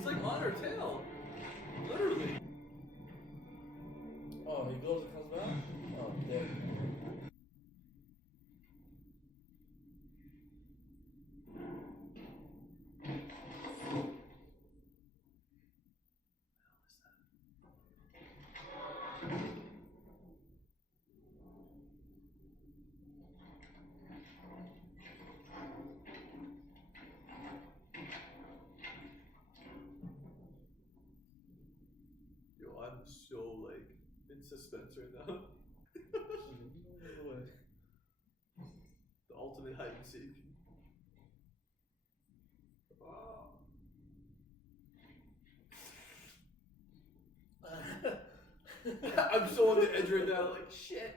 he's like on her tail. Literally. Oh, he goes and comes back? Oh, damn. Yo, I'm so like in suspense right now. The ultimate hide and seek. Wow. I'm so on the edge right now, like shit.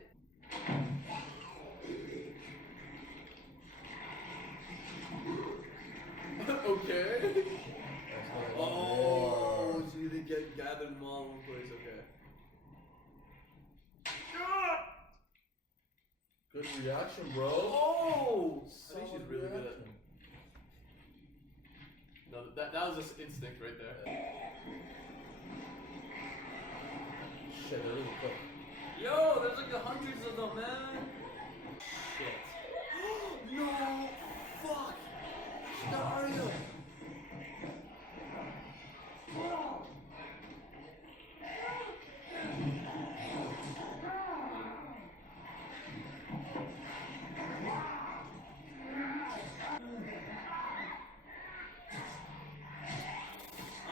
Okay. Oh, so you didn't get gathered them all in one place, okay. Good reaction, bro. Oh! I think Solid she's really good at reaction. No, that was just instinct right there. Shit, they're really quick. Yo, there's like hundreds of them, man. Shit. No! Fuck! She got Arya!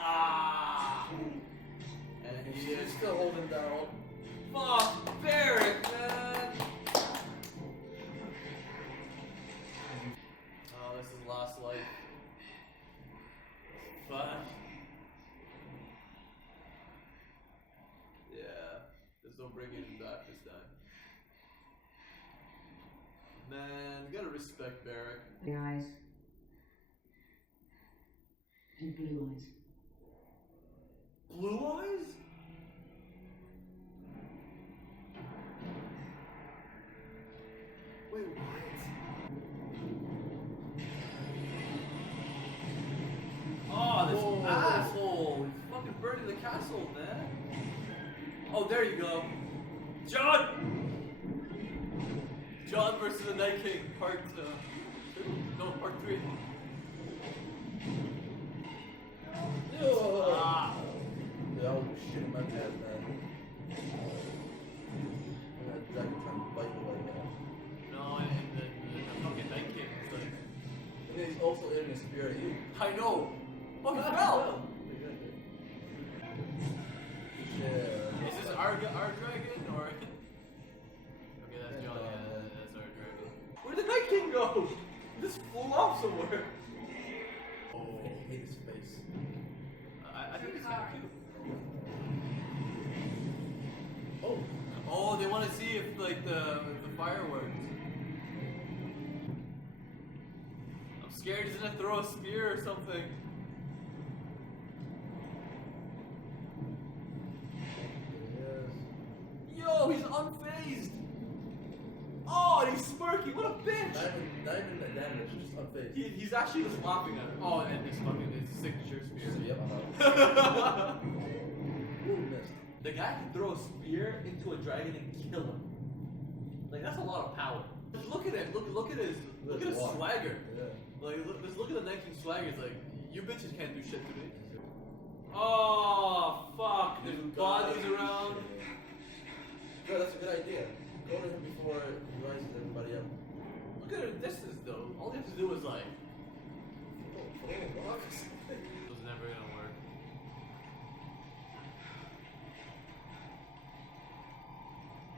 Ah! And he is still holding down. Fuck Barrick, man! Oh, this is Last Life. Fuck. Yeah, just don't bring him back this time. Man, you gotta respect Barrick. The eyes. And blue eyes. Blue eyes? Wait, what? Oh, this asshole! He's fucking burning the castle, man. Oh, there you go. John! John versus the Night King, part 2. No, part 3. Ah. Yeah, I was shitting my pants, man. That dragon trying to bite me like that. No, and the fucking Night King is like... And then he's also in his spirit. I know! Oh, he fell! Yeah. Is this our dragon, or... Okay, that's John, yeah, that's our dragon. Where did the Night King go? This flew off somewhere. Oh, I hate his face. I think it's kind of cute. Oh. Oh, they want to see if, like, the fireworks. I'm scared he's gonna throw a spear or something. Yes. Yo, he's unfazed. Oh, and he's smirking. What a bitch. Not even that damage, just unfazed. He's actually just laughing at her. Oh, and it's signature spear. Yep, missed. The guy can throw a spear into a dragon and kill him. Like, that's a lot of power. Just look at him. Look at his swagger. Yeah. Like, just look at the Night King swagger. It's like, you bitches can't do shit to me. Oh, fuck. There's bodies around. Bro, that's a good idea. Go to him before he rises everybody up. Look at her distance, though. All they have to do is, like... Oh, rocks. It was never gonna work.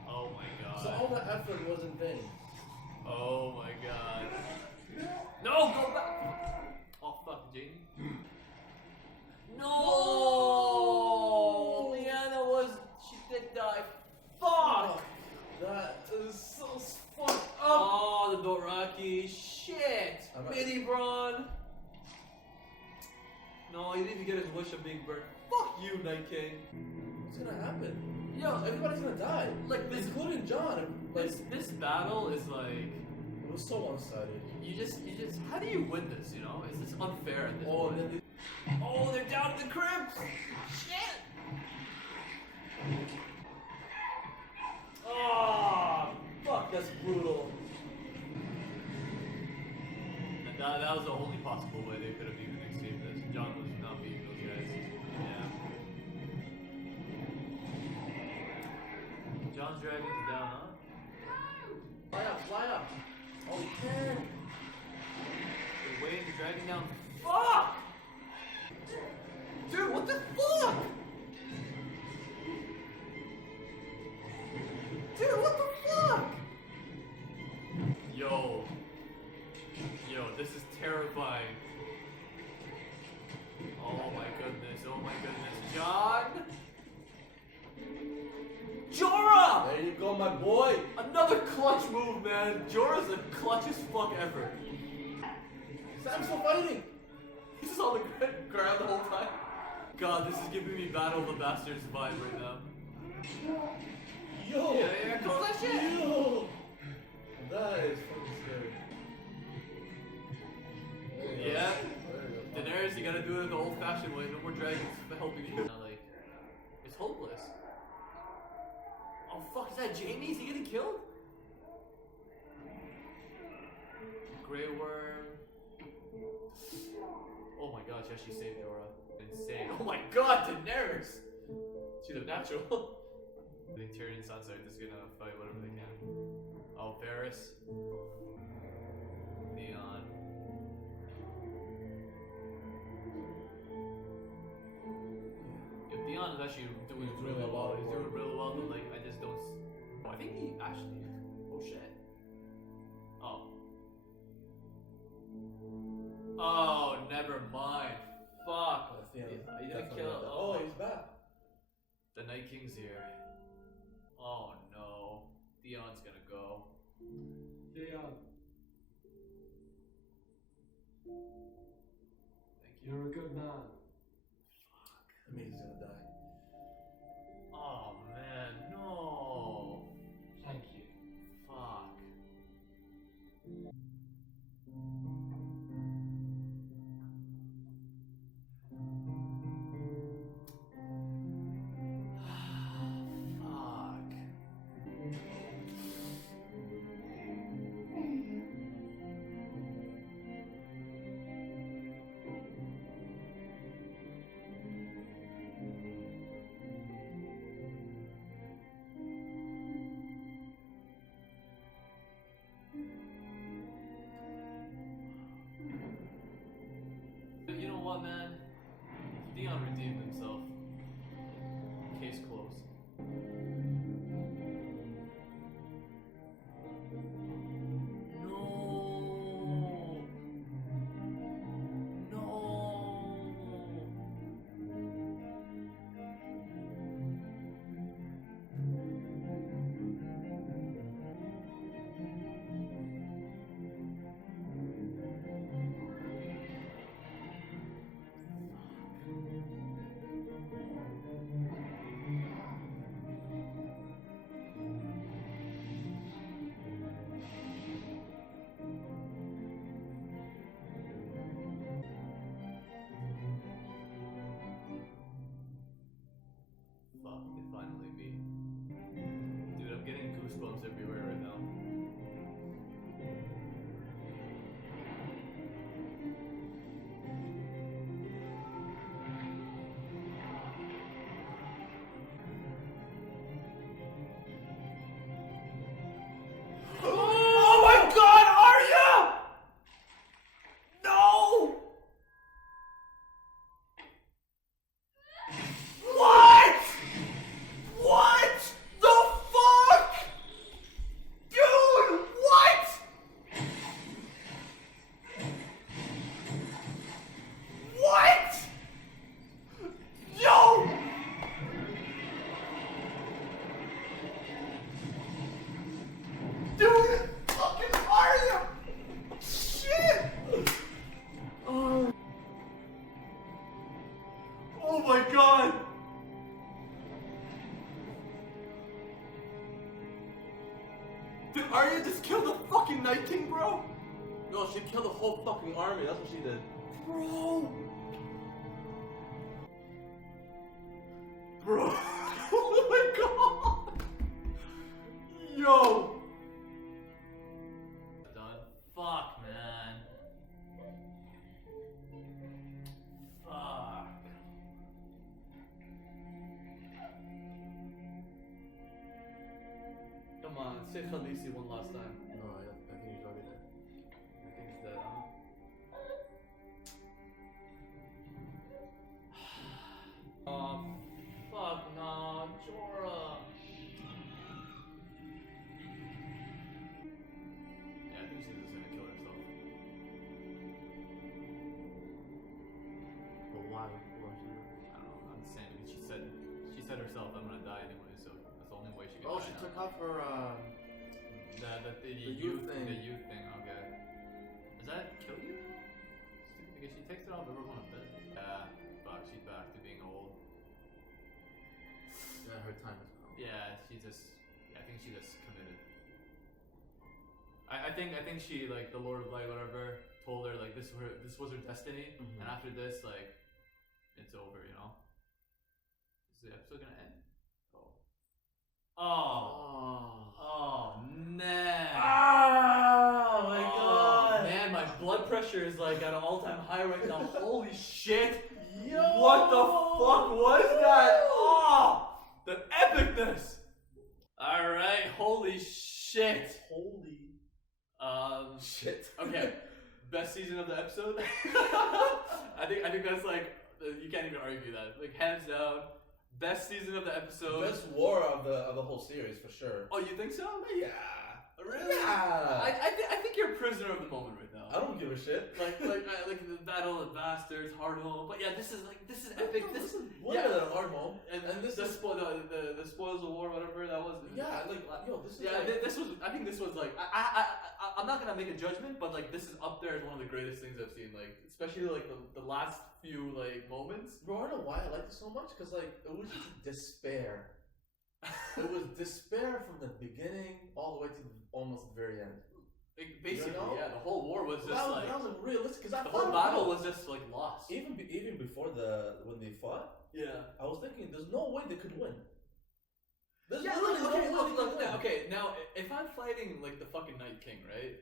Oh my god. So all that effort was in vain. Oh my god. No, go back! Oh, fuck, Jamie. No! Leanna she did die. Fuck! That is so fucked up. Oh, the Doraki. Shit! Mini Braun. No, he didn't even get his wish of being burnt. Fuck you, Night King. What's gonna happen? Yo, Everybody's gonna die. like this, including John. Like, this battle is like, it was so one-sided. you just, how do you win this, you know? Is this unfair at this Oh, point? and then Oh, they're down in the crypts! Shit! Oh, fuck, that's brutal. And that was the only possible way they could have even escaped this. John was not beating those guys. Yeah. John's Dragon's down, huh? Fly up, fly up. Oh, he can. They're weighing the dragon down. Fuck! Dude, what the fuck? Dude, what the fuck? Yo, this is terrifying. Oh my goodness, John! Jorah! There you go, my boy. Another clutch move, man. Jorah's the clutchest fuck ever. Sam's still fighting. He's just on the ground the whole time. God, this is giving me Battle of the Bastards vibe right now. Yo. Yeah, call that shit. Yo. That is fucking scary. There you go. Yeah. There you go. Daenerys, you gotta do it the old-fashioned way. No more dragons helping you. Now, like, it's hopeless. Oh fuck, is that Jaime? Is he getting killed? Grey Worm. Oh my god, she actually saved Jorah. Insane. Oh my god, Daenerys! She's a natural. I think Tyrion and Sansa are just gonna fight whatever they can. Oh, Varys. Theon. If Theon is actually doing really well, he's doing really well, but like, I just don't. Oh, I think he actually. Oh shit. Oh. Oh, never mind. Fuck. He didn't kill. Oh, he's back. The Night King's here. Oh no. Theon's gonna go. Theon, Thank you. you're a good man. That means he's gonna die. Oh man, no. Thank you. Fuck. Fuck. You know what, man? Theon redeemed himself. Case closed. No. Fuck, they finally beat. Dude, I'm getting goosebumps everywhere right now. Oh my god, Arya! No! What? What the fuck? Dude, what? What? Yo! Dude, fucking Arya! Shit! Oh. Oh my god! Did Arya just kill the fucking Night King, bro? No, she killed the whole fucking army. That's what she did. Bro! Bro. Oh my god. Yo. Done. Fuck, man. Fuck. Come on, say Khaleesi one last time. No, I think he's already dead. I think he's dead, huh? Oh, fuck no, Jorah. Yeah, I think she's just gonna kill herself. But why? I don't know, I'm just saying, because she said herself, I'm gonna die anyway, so that's the only way she can Oh, die she now. took off her, The youth thing. The youth thing, okay. Does that kill you? Because she takes it off everyone a bit. Yeah, fuck, she's back to being old. Yeah, her time is come. Yeah, I think she just committed. I think she, like, the Lord of Light, whatever, told her, like, this was her destiny, Mhm. and after this, like, it's over, you know? Is the episode gonna end? Oh, man. Oh my Oh, man, my blood pressure is, like, at an all-time high right now. Holy shit. Yo! What the fuck was that? Oh, the epicness. All right, holy shit. Holy shit. Okay, best season of the episode. I think that's like you can't even argue that. Like hands down, best season of the episode. Best war of the whole series for sure. Oh, you think so? Yeah. Really? Yeah. I think you're a prisoner of the moment right now. I don't give a shit. Like the Battle of Bastards, Hard Home. But yeah, this is epic. This is Way better than Hard Home. and this the is the spoils of war, whatever that was. yeah, like yo, this is Yeah, like, this was. I think this was like. I'm not gonna make a judgment, but like this is up there as one of the greatest things I've seen. Like especially like the last few like moments. bro, I don't know why I like this so much because like it was just despair. It was despair from the beginning all the way to almost the very end. Like, basically, You know? yeah, the whole war was just that like was like realistic because I the thought whole battle was just like lost. even before when they fought, Yeah. I was thinking there's no way they could win. There's Yeah, literally no way they could look, win. okay, now if I'm fighting like the fucking Night King, right?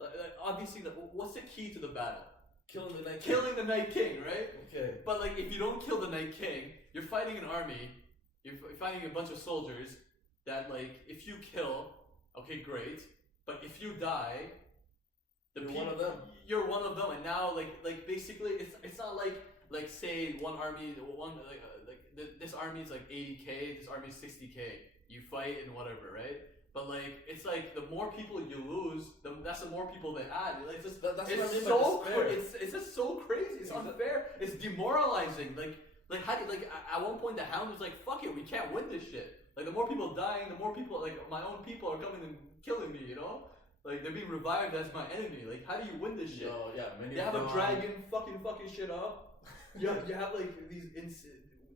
Like obviously, what's the key to the battle? Killing the Night King. Killing the Night King, right? Okay. But like, if you don't kill the Night King, you're fighting an army. You're fighting a bunch of soldiers that, like, if you kill, okay, great. But if you die, You're one of them. You're one of them, and now, like basically, it's not like say one army, this army is like 80k, this army is 60k. You fight and whatever, right? But like, it's like the more people you lose, that's the more people they add. Like, it's just That's what I mean it's by so despair. it's just so crazy. It's unfair. It's demoralizing. Like how do you, like at one point the Hound was like, fuck it, we can't win this shit. Like the more people dying, the more people, like my own people are coming and killing me. You know, like they're being revived as my enemy. Like how do you win this shit? Yo, yeah, many They have of a them- dragon fucking shit up. You have like these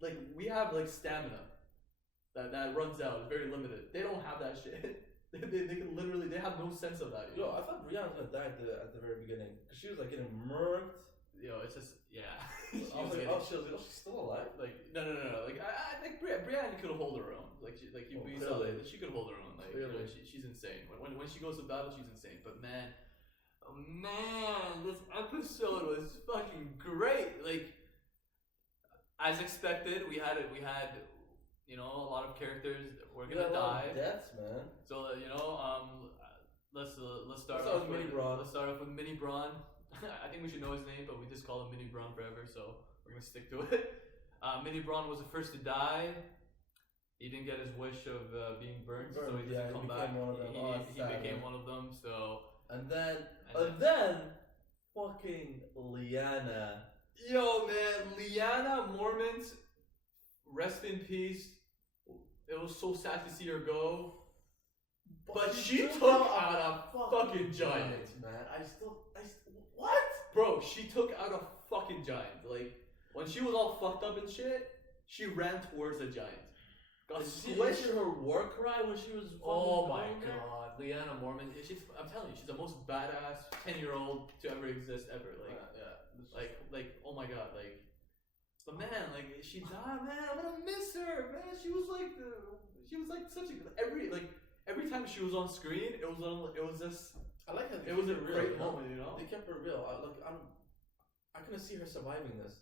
like we have like stamina that runs out. It's very limited. They don't have that shit. They can literally, they have no sense of that. You Yo, know? I thought Brianna was gonna die at the very beginning because she was like getting murked. Yo, it's just yeah. I was like, oh, she's still alive. Like no. Like I think Brianna could hold her own. Like we saw clearly. that she could hold her own. Like you know, Clearly. she's insane. When she goes to battle, she's insane. But man, oh man, this episode was fucking great. Like as expected, we had you know a lot of characters were We gonna got a lot die. of deaths, man. So you know let's start Let's off start with Mini with Braun. Let's start off with Mini Braun. I think we should know his name, but we just call him Mini Braun forever, so we're gonna stick to it. Mini Braun was the first to die. He didn't get his wish of being burnt, so he Yeah, doesn't come he back. became one of them. Oh, that's He sad, became man. one of them. So And then then- fucking Lyanna. yo man, Lyanna Mormont, rest in peace. It was so sad to see her go. But she took out a fucking giant. man. I still what? Bro, she took out a fucking giant. Like, when she was all fucked up and shit, she ran towards a giant. Got Did you squished. hear her war cry when she was Oh fucking my going there? god, Lyanna Mormont. I'm telling you, she's the most badass 10-year-old to ever exist ever. Yeah. Like, oh my god, like, But man, like she died, man. I'm gonna miss her, man. She was like such a every time she was on screen, it was just I like how they it was a kept it real, great you know? moment, you know. They kept it real. I couldn't see her surviving this.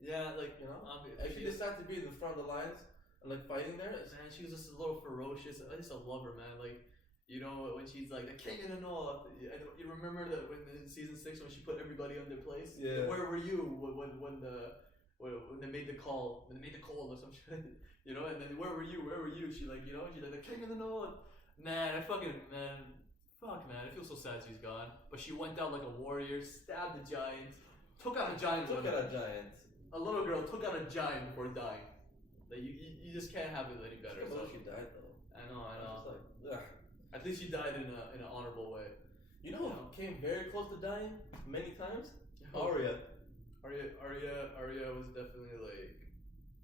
Yeah, like You know, if if she decided to be in the front of the lines and like fighting there, man, she was just a little ferocious. I just love her, man. Like, you know, when she's like the king of the north. You remember that when in season 6 when she put everybody on their place? Yeah. Where were you when they made the call? When they made the call or some shit, you know? And then where were you? Where were you? She's like, you know, she's like the king of the north. Man, fuck man, I feel so sad she's gone. But she went out like a warrior, stabbed the giant, took out a giant. Took out a giant. A little girl took out a giant before dying. Like you just can't have it any better. So So she died though. I know. It's just like, ugh. At least she died in an honorable way. You know who came very close to dying many times? Oh. Arya. Arya was definitely like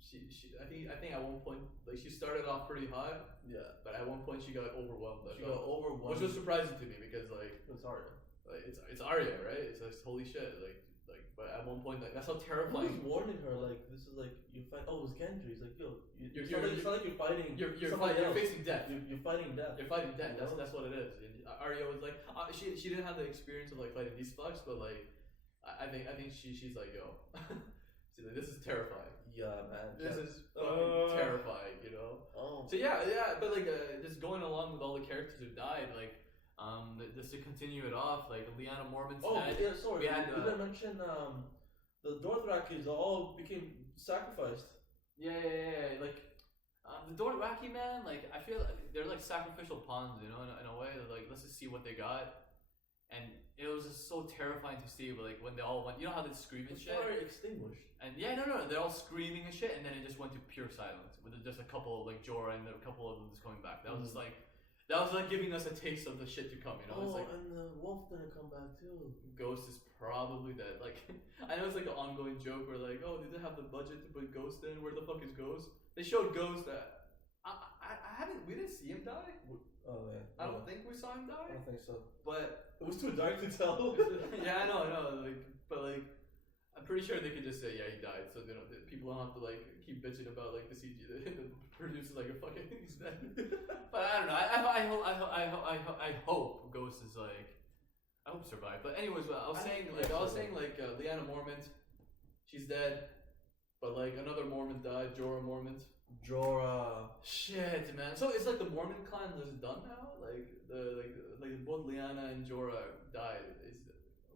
she I think at one point like she started off pretty hot, Yeah. but at one point she got overwhelmed. She got overwhelmed. which was surprising to me because like It's Arya. it's Arya, right? It's like holy shit, like but at one point like that's how Who was terrifying. warning her like this is like you fight? Oh, it was Gendry. He's like, yo, You're- it's not like you're fighting. You're somebody else. facing death. You're fighting death. You're fighting death. You know? That's what it is. And Arya was like, she didn't have the experience of like fighting these fucks, but like, I think she's like, yo, she's like, this is terrifying. Yeah, man. This is fucking terrifying, you know. Oh. So yeah, but like, just going along with all the characters who died, like, just to continue it off, like Lyanna Mormont's Oh, dead. yeah. Sorry. We had, we didn't mention the Dothrakis all became sacrificed. Yeah. Like, the Dothraki, man, like, I feel like they're like sacrificial pawns, you know, in a way. Like, let's just see what they got. And it was just so terrifying to see, but like, when they all went, you know how they scream and The shit? fire extinguished. And yeah, no, they're all screaming and shit, and then it just went to pure silence, with just a couple, like, Jorah and a couple of them just coming back. That was just like, giving us a taste of the shit to come, you know? It's like, and the wolf didn't come back too. Ghost is probably dead. Like, I know it's like an ongoing joke where like, oh, did they have the budget to put Ghost in? Where the fuck is Ghost? They showed Ghost that we didn't see him die. Oh yeah. I don't think we saw him I die. don't think so. But It was too dark to tell. yeah, I know. Like, but like, I'm pretty sure they could just say, yeah, he died. So people don't have to like keep bitching about like the CG. The producer's like a fucking he's dead. But I don't know. I hope Ghost is like. I hope he survived. But anyways, I was saying Lyanna Mormont, she's dead. But like another Mormont died, Jorah Mormont. Jorah. Shit, man. So it's like the Mormon clan is done now. Like both Lyanna and Jorah died.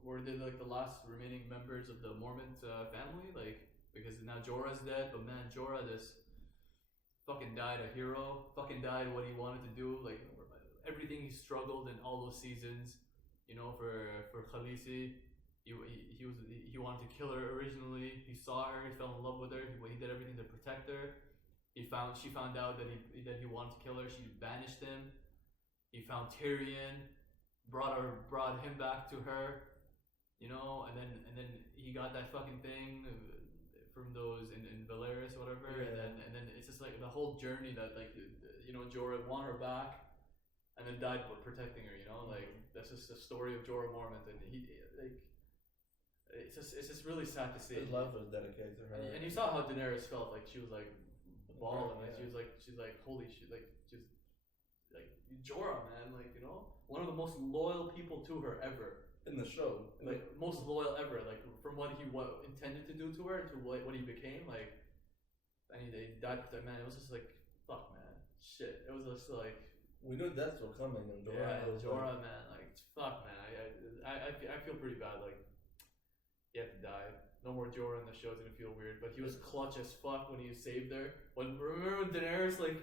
Were they like the last remaining members of the Mormon family? Like because now Jorah's dead, but man, Jorah just fucking died a hero. Fucking died what he wanted to do. Like everything he struggled in all those seasons. You know, for Khaleesi, he wanted to kill her originally. He saw her, he fell in love with her. He did everything to protect her. She found out that he wanted to kill her. She banished him. He found Tyrion, brought him back to her. You know, and then he got that fucking thing from those in Valeris or whatever. Yeah. And then it's just like the whole journey that like you know Jorah won her back. And then died for protecting her, you know, like that's just the story of Jorah Mormont, and he like, it's just really sad to see. His life was dedicated to her. And you saw how Daenerys felt, like she was like bawling, like Yeah. she's like holy shit, like just like Jorah, man, like you know, one of the most loyal people to her ever, in the show. like most loyal ever, like from what he intended to do to her to what he became, like, and he died for that, man. It was just like fuck, man, shit. It was just like. We knew deaths were coming, and Yeah, was Jorah, man, like fuck, man. I feel pretty bad. Like he had to die. No more Jorah in the show. It's gonna feel weird. But he was clutch as fuck when he saved her. Remember when Daenerys like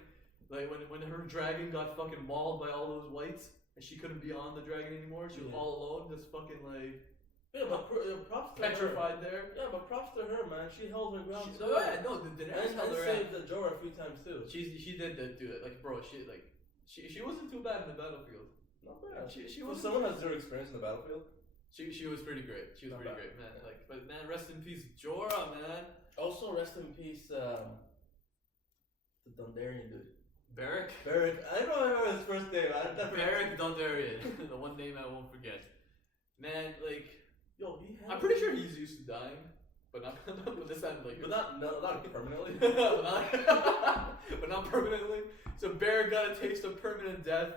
when her dragon got fucking mauled by all those whites and she couldn't be on the dragon anymore. She was all alone, just fucking like. Yeah, but props to petrified her. there. Yeah, but props to her, man. She held her ground. The Daenerys held her saved the Jorah a few times too. She did do it. Like bro, she wasn't too bad in the battlefield. Not bad. She For was someone has zero experience in the battlefield. She was pretty great. She was Not pretty bad. great, man. Like, but man, rest in peace, Jorah, man. Also, rest in peace, the Dondarrion dude. Beric. I don't remember his first name. Beric Dondarrion, the one name I won't forget. Man, like, Yo, I'm pretty sure he's used to dying, but not but this time like But not permanently. but not permanently. So Barrett got a taste of permanent death.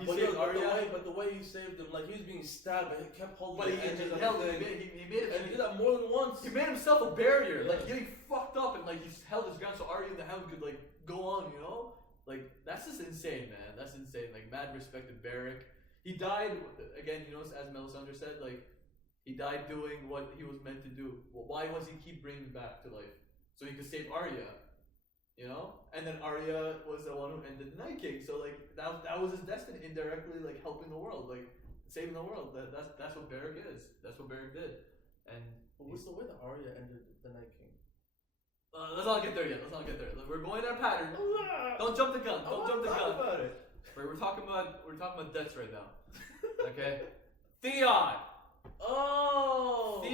He But, saved yeah, Arya. but the way he saved him, like he was being stabbed, but he kept holding But the he edges of held the it. thing. He made it. And he did that more than once. He made himself a barrier. Yeah. Like he fucked up and like he held his ground so Arya and the Hound could like go on. You know, like that's just insane, man. That's insane. Like mad respect to Barrick. He died again. You know, as Melisandre said, like he died doing what he was meant to do. Well, why was he keep bringing back to life? So he could save Arya. You know, and then Arya was the one who ended the Night King. So like that was his destiny, indirectly like helping the world, like saving the world. That's what Barrick is. That's what Barrick did. And But what's the way that Arya ended the Night King? let's not get there yet. Let's not get there. We're going in our pattern. Don't jump the gun. Don't jump the gun. About it. We're talking about deaths right now. Okay, Theon. Oh.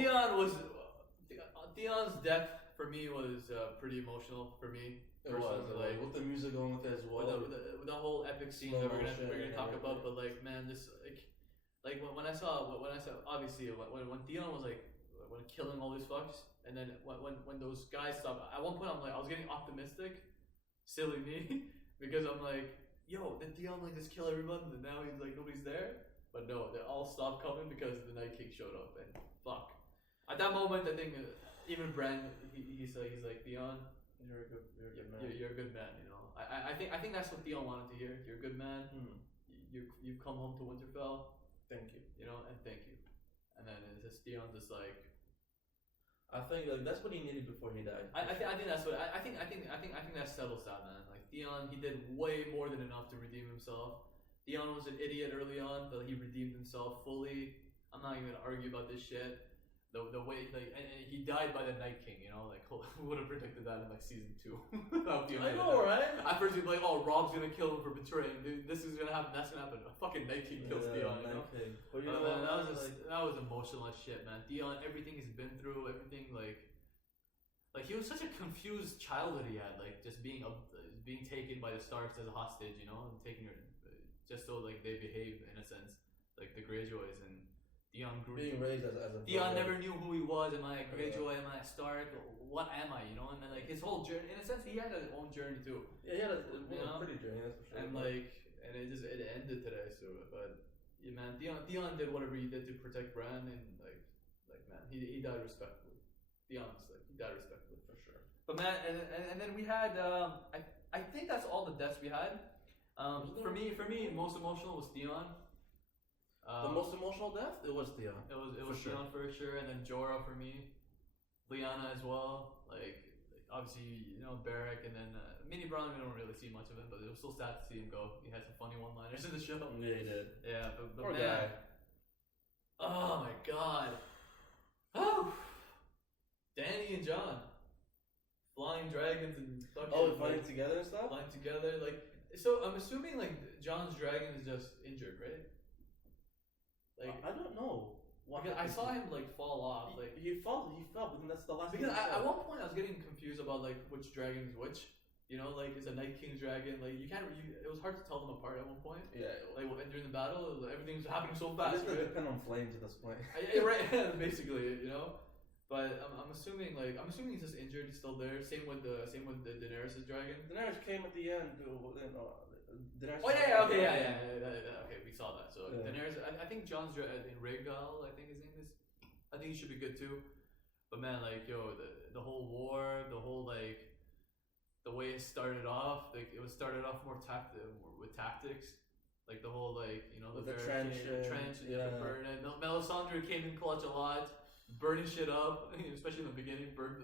Theon's death for me was pretty emotional for me. It was Like, with the music going with it as well. with the whole epic scene Slow that we're motion gonna and talk about, everything. but like man, this like when I saw obviously when Theon was like when killing all these fucks, and then when those guys stopped, at one point I was getting optimistic, silly me, because I'm like, yo, did Theon like just kill everyone and now he's like nobody's there? But no, they all stopped coming because the Night King showed up, and fuck. At that moment, I think even Bran he's like Theon. You're a good man. You're a good man, you know. I think that's what Theon wanted to hear. You're a good man. You've come home to Winterfell. Thank you. You know, and thank you. And then it's just Theon just like. I think like that's what he needed before he died. I think that's what I think that settles that, man. Like Theon, he did way more than enough to redeem himself. Theon was an idiot early on, but he redeemed himself fully. I'm not even gonna argue about this shit. The way like and he died by the Night King, you know, like who would have predicted that in like season 2? I know, right? At first you'd be like, oh, Rob's gonna kill him for betraying. Dude, this is gonna happen. That's gonna happen. A fucking Night King kills Theon, you know. But you know, Man, that like, was emotional as shit, man. Theon, everything he's been through, everything like he was such a confused child that he had, like just being taken by the Starks as a hostage, you know, and taking her just so like they behave in a sense, like the Greyjoys, and Theon grew. being raised as a Theon brother. never knew who he was. Am I a Greyjoy? Am I a Stark? What am I? You know, and then like his whole journey. In a sense, he had his own journey too. Yeah, he had a know? pretty journey, that's for sure. And like, and it ended today. So, but yeah, man, Theon did whatever he did to protect Bran, and like man, he died respectfully. Theon's like he died respectfully for sure. But man, and then we had I think that's all the deaths we had. For me, most emotional was Theon. The most emotional death? It was Theon. It was For sure. Theon for sure, and then Jorah for me, Lyanna as well. Like obviously, you know, Barrack, and then Mini Bronn. We don't really see much of him, but it was still sad to see him go. He had some funny one-liners in the show. Yeah, he did. Yeah, but Poor man, guy. oh my god. Oh, Dany and Jon flying dragons and fucking Fighting together and stuff? flying together. Like, so I'm assuming like Jon's dragon is just injured, right? Like, I don't know. because I saw him like fall off, like he fell, but then that's the last because thing he at said. one point I was getting confused about like which dragon is which. You know, like is a Night King's dragon. Like it was hard to tell them apart at one point. Yeah. Like during the battle, everything's happening so I fast. guess they Right? depend on flames at this point. Yeah, right. Basically, you know. But I'm assuming he's just injured. He's still there. Same with the Daenerys' dragon. Daenerys came at the end. Daenerys. Oh yeah, okay, yeah. Okay, we saw that. So Yeah. Daenerys, I think Jon's in Rhaegal, I think his name is. I think he should be good too. But man, like yo, the whole war, the whole like, the way it started off, like it was started off more with tactics, like the whole like you know With the barricade, trench, and you have to burn it. Melisandre came in clutch a lot, burning shit up, especially in the beginning, burned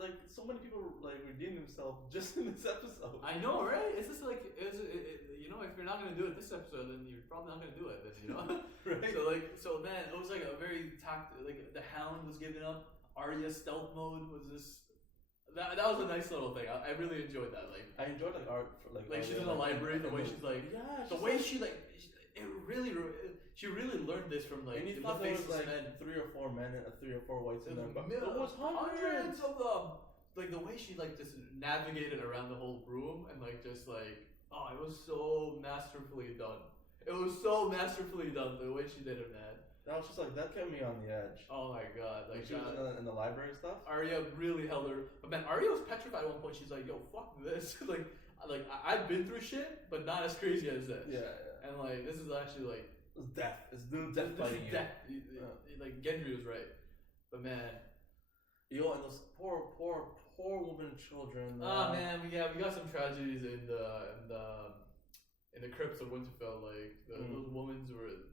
Like so many people like redeemed themselves just in this episode. I know, right? It's just like you know, if you're not gonna do it this episode, then you're probably not gonna do it. Then you know, Right. So man, it was like a very like the Hound was giving up. Arya stealth mode was just that was a nice little thing. I really enjoyed that. Like I enjoyed like art, like she's in the library, the way she's like the way she like it really she really learned this from like and you the thought there was faceless like men. 3 or 4 men and 3 or 4 whites in there. But It it was hundreds. of them. Like the way she like just navigated around the whole room and like just like it was so masterfully done. It was so masterfully done the way she did it, man. That was just like that kept me on the edge. Oh my god, Like like she was in the library and stuff. Arya really held her, but man, Arya was petrified at one point. She's like, "Yo, fuck this!" I've been through shit, but not as crazy as this. Yeah. And like, this is actually like It's death. It's new death this fighting is you. death. Like Gendry was right, but man, Yo, and those poor women and children. man, we got some tragedies in the crypts of Winterfell. Like those women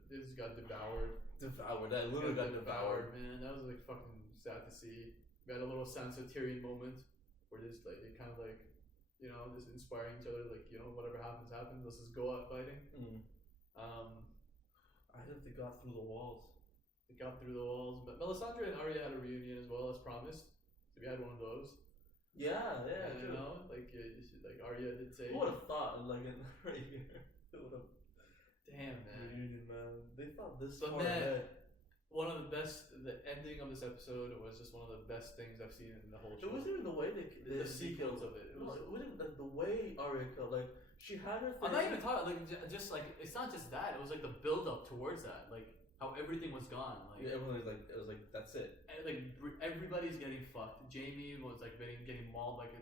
they just got devoured. Devoured. That literally got devoured. Man, that was like fucking sad to see. We had a little Sansa Tyrion moment where they kind of like, you know, just inspiring each other. Like, you know, whatever happens. Let's just go out fighting. I think they got through the walls. They got through the walls, but Melisandre and Arya had a reunion as well as promised. So we had one of those. Yeah, You true. know, like Arya did say. Who would have thought, like, right here, who would have Damn, man. reunion, man? They thought this But far man, ahead. one of the best. The ending of this episode was just one of the best things I've seen in the whole show. It wasn't even the way the sequence of it. It was. It wasn't like the way Arya killed. Like she had her. I'm not even talking like just like it's not just that. It was like the build up towards that. Like how everything was gone. Like Yeah, everyone was like, it was like that's it. and, like everybody's getting fucked. Jamie was like getting mauled like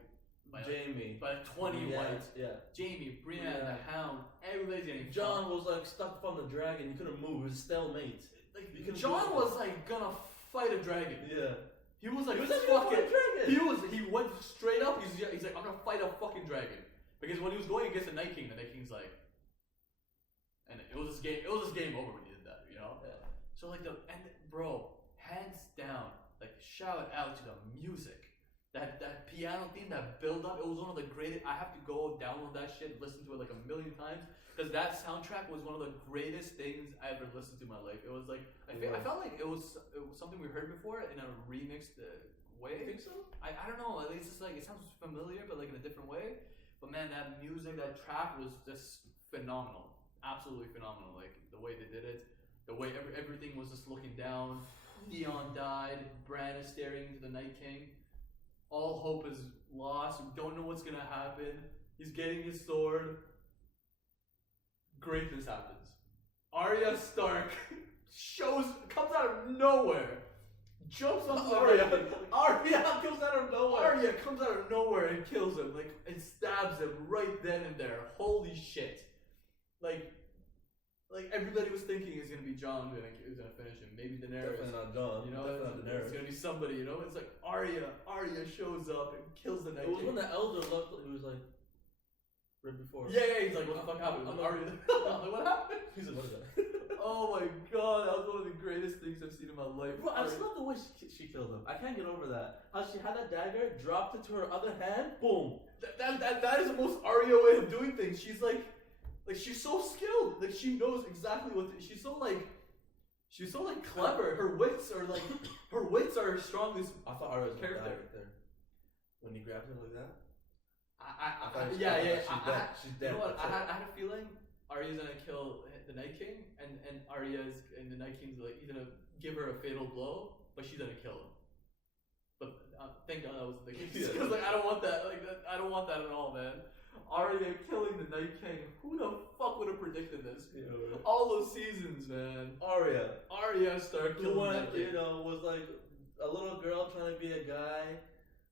Jamie. by 20 whites. Yeah. Jamie, Brienne, the Hound, everybody's getting John fucked. was like stuck from the dragon. He couldn't move. It was a stalemate. Like you couldn't John do it. was like gonna fight a dragon. Yeah. He was like, He was actually fuck gonna it. fight a dragon. He went straight up. He's like, I'm gonna fight a fucking dragon. Because when he was going against the Night King like, and it was just game over when he did that, you know. Yeah. So like bro, hands down, like shout out to the music. That piano theme, that build up, it was one of the greatest. I have to go download that shit, listen to it like a million times, because that soundtrack was one of the greatest things I ever listened to in my life. It was like I felt like it was something we heard before in a remixed way. You think so? I don't know. It's just like it sounds familiar, but like in a different way. But man, that music, that track was just phenomenal, absolutely phenomenal. Like the way they did it, the way everything was just looking down. Theon died. Bran is staring into the Night King. All hope is lost. We don't know what's gonna happen. He's getting his sword. Greatness happens. Arya Stark comes out of nowhere, jumps on Arya. Arya comes out of nowhere. Arya comes out of nowhere and kills him, like, and stabs him right then and there. Holy shit! Like everybody was thinking it's gonna be Jon who's gonna finish him. Maybe Daenerys. Definitely not John. You know, Definitely not it's Daenerys. gonna be somebody. You know, it's like Arya shows up and kills the Night It was King. when the elder looked. He was like, right before. Yeah, he's like, what the fuck happened? I'm like, Arya. I'm like, what happened? He's like, what is that? Oh my god, that was one of the greatest things I've seen in my life. Bro, I just love the way she killed him. I can't get over that. How she had that dagger, dropped it to her other hand, boom. That is the most Arya way of doing things. She's like she's so skilled. Like she knows exactly she's so clever. Her wits are her strongest. I thought Arya was Character. gonna die right there. When he grabbed her like that. She's dead. You know what? That's I had a feeling Arya's gonna kill the Night King, and the Night King's like he's gonna give her a fatal blow, but she's gonna kill him. But thank God that wasn't the case. Because like I don't want that. I don't want that at all, man. Arya killing the Night King. Who the fuck would have predicted this? Yeah. All those seasons, man. Arya Stark the killing the one, Night King. you know, was like a little girl trying to be a guy.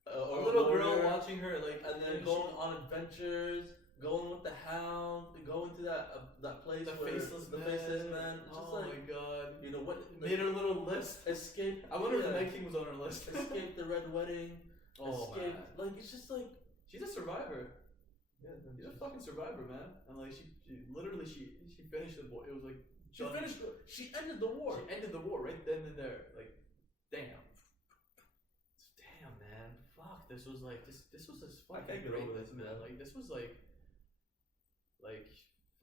A little girl watching her, like, and then going on adventures, going with the Hound, going to that place the where faceless the man. faceless man. It's just Oh like, my god. you know what? Made her little list. Escape. I wonder if the Night King was on her list. Escape the Red Wedding. Oh escape. man. Like it's just like. She's a survivor. Yeah, She's a fucking survivor, man. And like she literally finished the war. It was like She finished. She ended the war. She ended the war right then and there. Like, damn, man. Fuck. This was like this was just I fucking can't get over greatness, this, man. man. Like this was like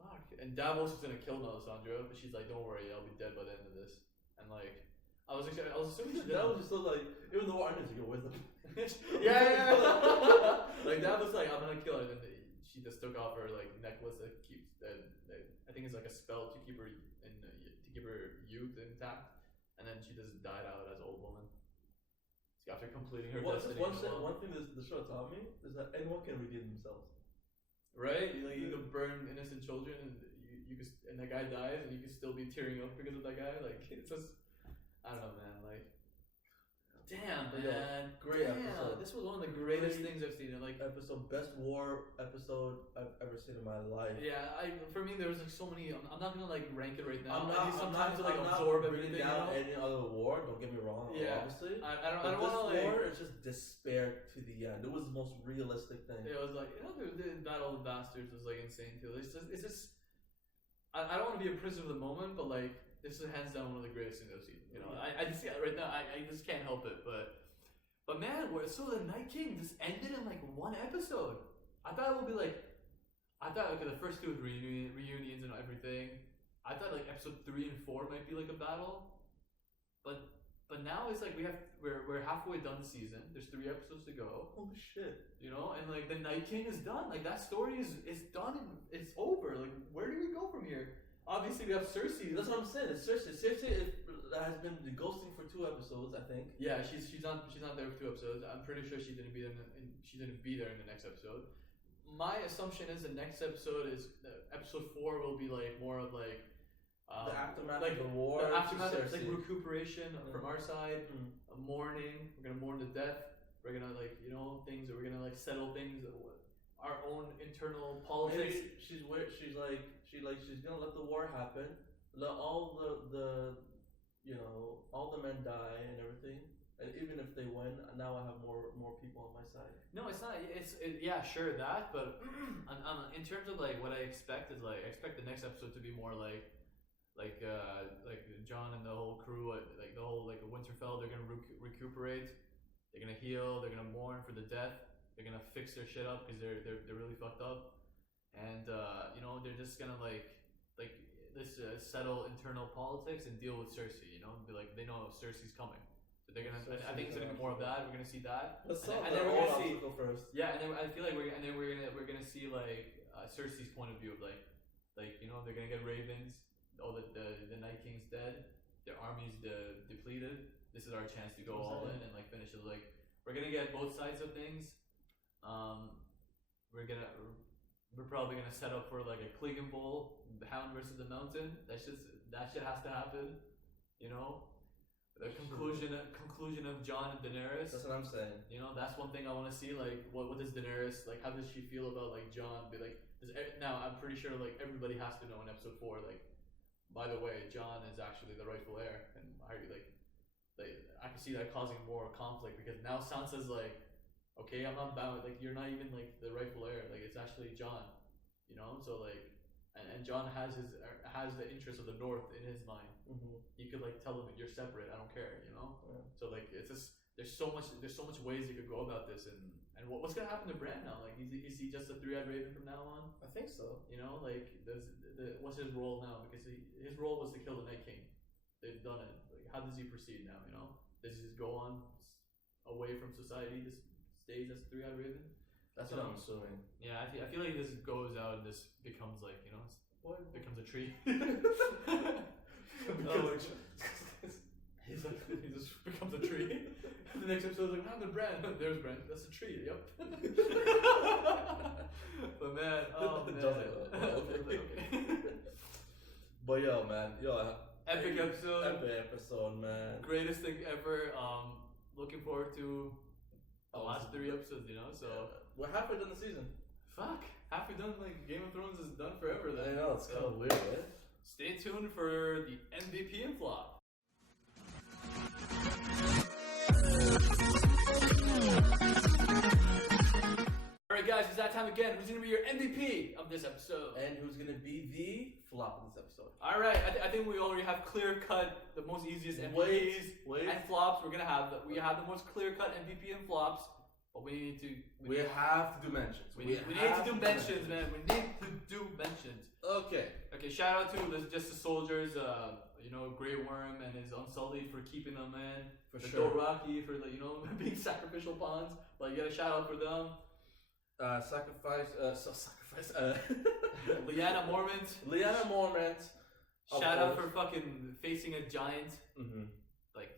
fuck. And Davos was gonna kill Melisandre, but she's like, don't worry, I'll be dead by the end of this. And like, I was assuming she That didn't. was just so like, even the war ended, she go, where's the. yeah. Like that was like, I'm gonna kill her. And then she just took off her like necklace that keeps I think it's like a spell to keep her to keep her youth intact. And then she just died out as an old woman. After completing her destiny. One thing the show taught me is that anyone can redeem themselves. Right? You can burn innocent children and you you could, and that guy dies, and you can still be tearing up because of that guy. Like it's just, I don't know, man. Like, damn, man, great damn, episode. this was one of the greatest things I've seen. Like Episode, best war episode I've ever seen in my life. yeah, for me there was like so many. I'm not gonna like rank it right now. I'm I need not, some I'm time not, to like I'm absorb not bringing everything. down You know? any other war. Don't get me wrong. Yeah. Obviously. I But don't this want to like. war is just despair to the end. It was the most realistic thing. It was like, you know, the Battle of the Bastards was like insane too. It's just I don't want to be a prisoner of the moment, but like this is hands down one of the greatest things I've seen. You know, I just see it right now. I just can't help it. But man, so the Night King just ended in like one episode. I thought it would be like, okay, the first two reunions and everything. I thought like episode 3 and 4 might be like a battle, but now it's like we're halfway done the season. There's 3 episodes to go. Holy shit! You know, and like the Night King is done. Like that story is done and it's over. Like where do we go from here? Obviously we have Cersei. That's what I'm saying. It's Cersei. Cersei has been ghosting for 2 episodes, I think. Yeah, she's not there for 2 episodes. I'm pretty sure she didn't be there. She didn't be there in the next episode. My assumption is the next episode is episode 4 will be like more of like The aftermath like of the war. the aftermath, Cersei. like recuperation from our side, Mm. mourning. We're gonna mourn the death. We're gonna like things. We're gonna like settle things. Our own internal politics. Maybe she's gonna let the war happen. Let all the all the men die and everything. And even if they win, now I have more people on my side. No, it's not. Yeah, sure that, but in terms of like what I expect is like I expect the next episode to be more like John and the whole crew, like the whole like Winterfell. They're gonna recuperate. They're gonna heal. They're gonna mourn for the death. They're gonna fix their shit up because they're really fucked up, and they're just gonna like settle internal politics and deal with Cersei. Be like they know Cersei's coming. So they're gonna. I think it's gonna be more of that. We're gonna see that. Let's and then we're gonna see first. Yeah, and then I feel like we're gonna see like Cersei's point of view of like they're gonna get ravens. Oh, the Night King's dead. Their army's depleted. This is our chance to go all in and like finish it. Like we're gonna get both sides of things. We're probably gonna set up for like a Clegane Bowl, the Hound versus the Mountain. That shit has to happen. The conclusion of Jon and Daenerys. That's what I'm saying. That's one thing I want to see. Like, what does Daenerys like? How does she feel about like Jon? Be like, now I'm pretty sure like everybody has to know in episode 4. Like, by the way, Jon is actually the rightful heir, and I can see that causing more conflict because now Sansa's like, okay, I'm not bound. Like, you're not even like the rightful heir. Like, it's actually Jon. So like, and Jon has the interest of the North in his mind. Mm-hmm. You could like tell him that you're separate. I don't care. Yeah. So like it's just there's so much ways you could go about this and what's gonna happen to Bran now? Like is he just a 3-eyed raven from now on? I think so. Like what's his role now? Because his role was to kill the Night King. They've done it. Like how does he proceed now? Does he just go on away from society? Just stays as a 3-eyed raven? That's what I'm assuming. Yeah, I feel like this goes out and this becomes like becomes a tree. He just becomes a tree. The next episode is like, what happened to Bran? There's Bran. That's a tree. Yep. But man, Okay. But man, epic episode, man. Greatest thing ever. Looking forward to the last 3 episodes. So we're halfway done the season. Fuck, halfway done. Like Game of Thrones is done forever. Then I know it's kind of weird, right? Stay tuned for the MVP and flop. Alright guys, it's that time again. Who's going to be your MVP of this episode? And who's going to be the flop of this episode? Alright, I think we already have clear cut the most easiest MVPs and flops. We have the most clear cut MVP and flops, but we need to... We have to do mentions. We need to do mentions, man. We need to do mentions. Okay, shout out to the soldiers, Grey Worm and his Unsullied for keeping them in. For the sure. Dothraki for being sacrificial pawns. But you got a shout out for them. Sacrifice. Lyanna Mormont. Lyanna Mormont. Shout out for fucking facing a giant. Mm-hmm. Like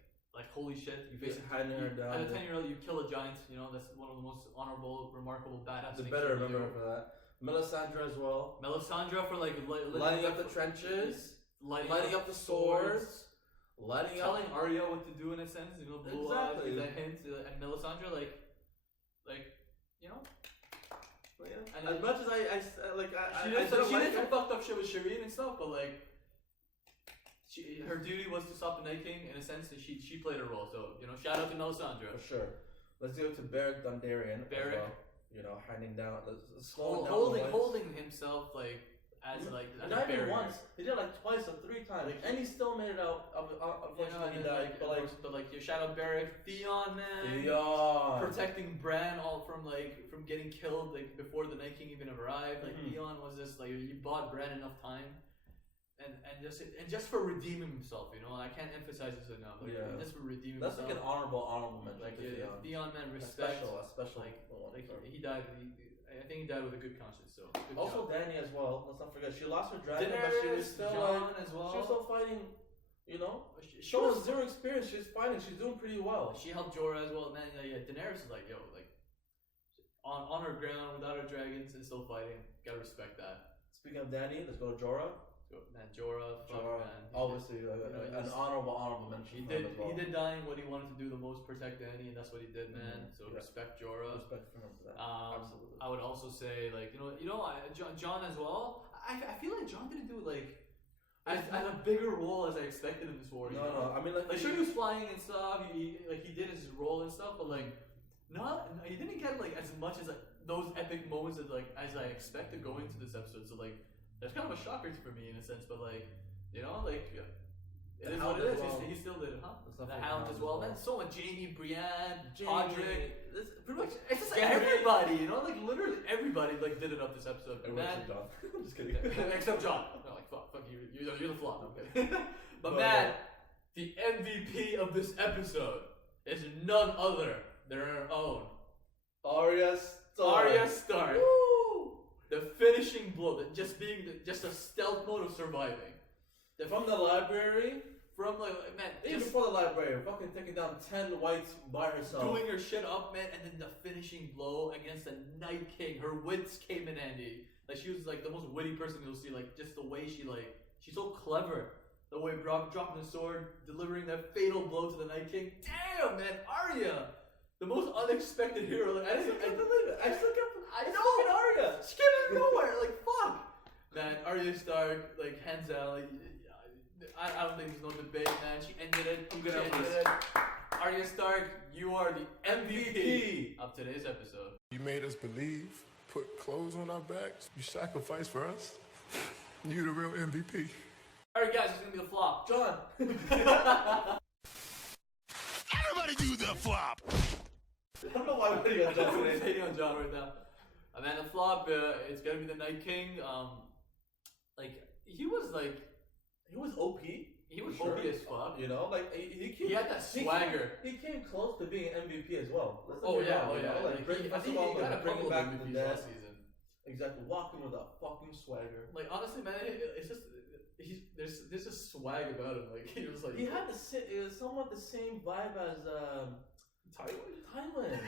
holy shit. You face hiding her down. At a 10-year-old, you kill a giant. That's one of the most honorable, remarkable, badass things. The better remember for that. Melisandre as well. Melisandre for like Lighting up the trenches, lighting up the swords, lighting up. telling Arya what to do in a sense, you know, blue Exactly. eyes, that hint, and Melisandre like, you know. But yeah, and As much as I she did some fucked up shit with Shireen and stuff, but like, her duty was to stop the Night King in a sense, and she played her role. So you know, shout out to Melisandre. For sure. Let's go to Beric Dondarrion. Beric. As well. You know, handing down, slowing down holding himself like as like as not a even barrier. once. He did it like twice or three times, and he still made it out. Unfortunately, he died. But like, you shout out Beric, Theon, man. Theon Protecting Bran all from getting killed like before the Night King even arrived. Like Theon was just like, you bought Bran enough time, and just for redeeming himself, you know. I can't emphasize this enough. Like, just for redeeming That's himself. like an honorable mention. Like Theon, man, respect. a special like one. he died. I think he died with a good conscience. So good Also, job. Dany as well. Let's not forget she lost her dragon, but she was Daenerys, still Jon as well. she was still fighting. You know, She she was zero experience. She's fighting. She's doing pretty well. She helped Jorah as well. Man, yeah, Daenerys is like, yo, like on her ground without her dragons and still fighting. Gotta respect that. Speaking of Dany, let's go to Jorah. Man, Jorah, fuck, man. Obviously, an honorable mention. He did dying what he wanted to do the most, protect Dany, and that's what he did, man. So respect Jorah. Respect for him for that. Absolutely. I would also say like Jon as well. I feel like Jon didn't do like as a bigger role as I expected in this war. No, I mean like sure he was flying and stuff. He did his role and stuff, but like he didn't get like as much as like those epic moments as I expected going into this episode. So like that's kind of a shocker for me in a sense, but like it is what it is. Well. He still did it, huh? The Hound as well. Man, so much Jaime, Brienne, Jaime. Podrick. Pretty much, it's just everybody, you know, like literally everybody like did it up this episode. Except Jon. I'm just kidding. Except Jon. No, like fuck you. You're the flop. Okay. But man, the MVP of this episode is none other than our own Arya Stark. Woo! The finishing blow, just being just a stealth mode of surviving. From the library. From like man, Even just before the library, fucking taking down 10 whites by herself. doing her shit up, man, and then the finishing blow against the Night King. Her wits came in handy. Like she was like the most witty person you'll see. Like just the way she's so clever. The way dropping the sword, delivering that fatal blow to the Night King. Damn, man, Arya, the most unexpected hero. Like, I can't believe it. I know Arya. She came out of nowhere. Like fuck, man. Arya Stark, like hands down, like. I don't think there's no debate, man. She ended it. She ended it. Arya Stark, you are the MVP of today's episode. You made us believe, put clothes on our backs, you sacrificed for us. You the real MVP. Alright guys, it's gonna be the flop. Jon. Everybody do the flop! I don't know why we're hitting on Jon I'm today. hating on Jon right now. And then the flop, it's gonna be the Night King. He was OP. He was Sure. OP as fuck. You know, like he had that swagger. He came close to being MVP as well. Let's not Oh get yeah, wrong, oh you yeah. know, Like, bring, I first think of all, he got a bring him couple back of from the MVPs dead. last season. Exactly, walking with a fucking swagger. Like honestly, man, it's just there's a swag about him. Like he was like He had somewhat the same vibe as Tywin.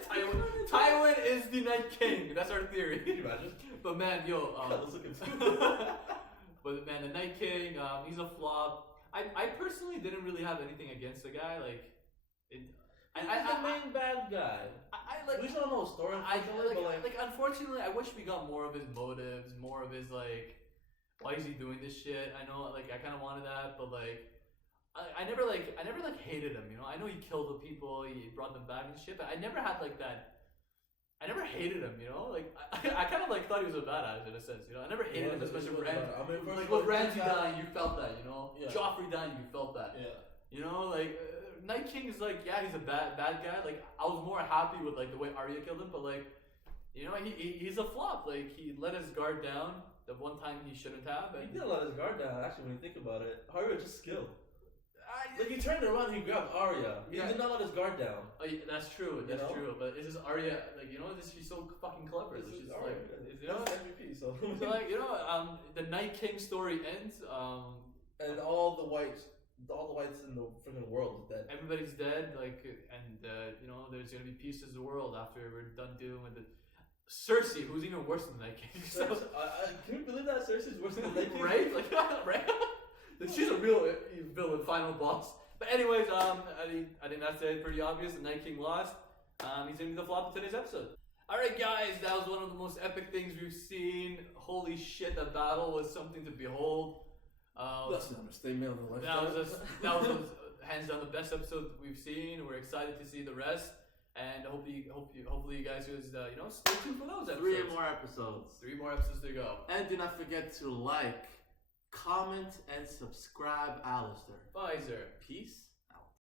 Tywin. Tywin is the Night King. That's our theory. Can you imagine? But man, yo, Let's look into but man, the Night King, he's a flop. I personally didn't really have anything against the guy. Like, He's the main bad guy. We don't know his story, like unfortunately, I wish we got more of his motives, more of his like, why is he doing this shit? I know, like, I kind of wanted that, but like, I never hated him. You know, I know he killed the people, he brought them back and shit, but I never had like that. I never hated him, you know. Like I kind of like thought he was a badass in a sense, you know. I never hated him as much as Ramsay. I mean, Like with Ramsay dying, you felt that, you know. Yeah. Joffrey dying, you felt that. Yeah. You know, like Night King is like, yeah, he's a bad guy. Like I was more happy with like the way Arya killed him, but like, you know, he's a flop. Like he let his guard down the one time he shouldn't have. And He didn't let his guard down. Actually, when you think about it, Arya just skilled. Like he turned around, he grabbed Arya. He did not let his guard down. Oh, yeah, that's true. That's You know? true. But it's just Arya, like you know, she's so fucking clever. This She's is like, Arya. you know, That's MVP. So so like you know, the Night King story ends. and all the whites in the freaking world is dead. Everybody's dead. Like, and you know, there's gonna be peace in the world after we're done dealing with it. Cersei, who's even worse than the Night King. So, Can you believe that Cersei's worse than the Night King? right? Like, right? She's a real villain, final boss. But anyways, I think that's pretty obvious. The Night King lost. He's gonna be the flop of today's episode. Alright guys, that was one of the most epic things we've seen. Holy shit, the battle was something to behold. That's an understatement of the That lifetime. was hands down the best episode we've seen. We're excited to see the rest. And hopefully you guys just, stay tuned for those episodes. 3 more episodes. 3 more episodes to go. And do not forget to like, comment, and subscribe, Alistair. Pfizer. Peace.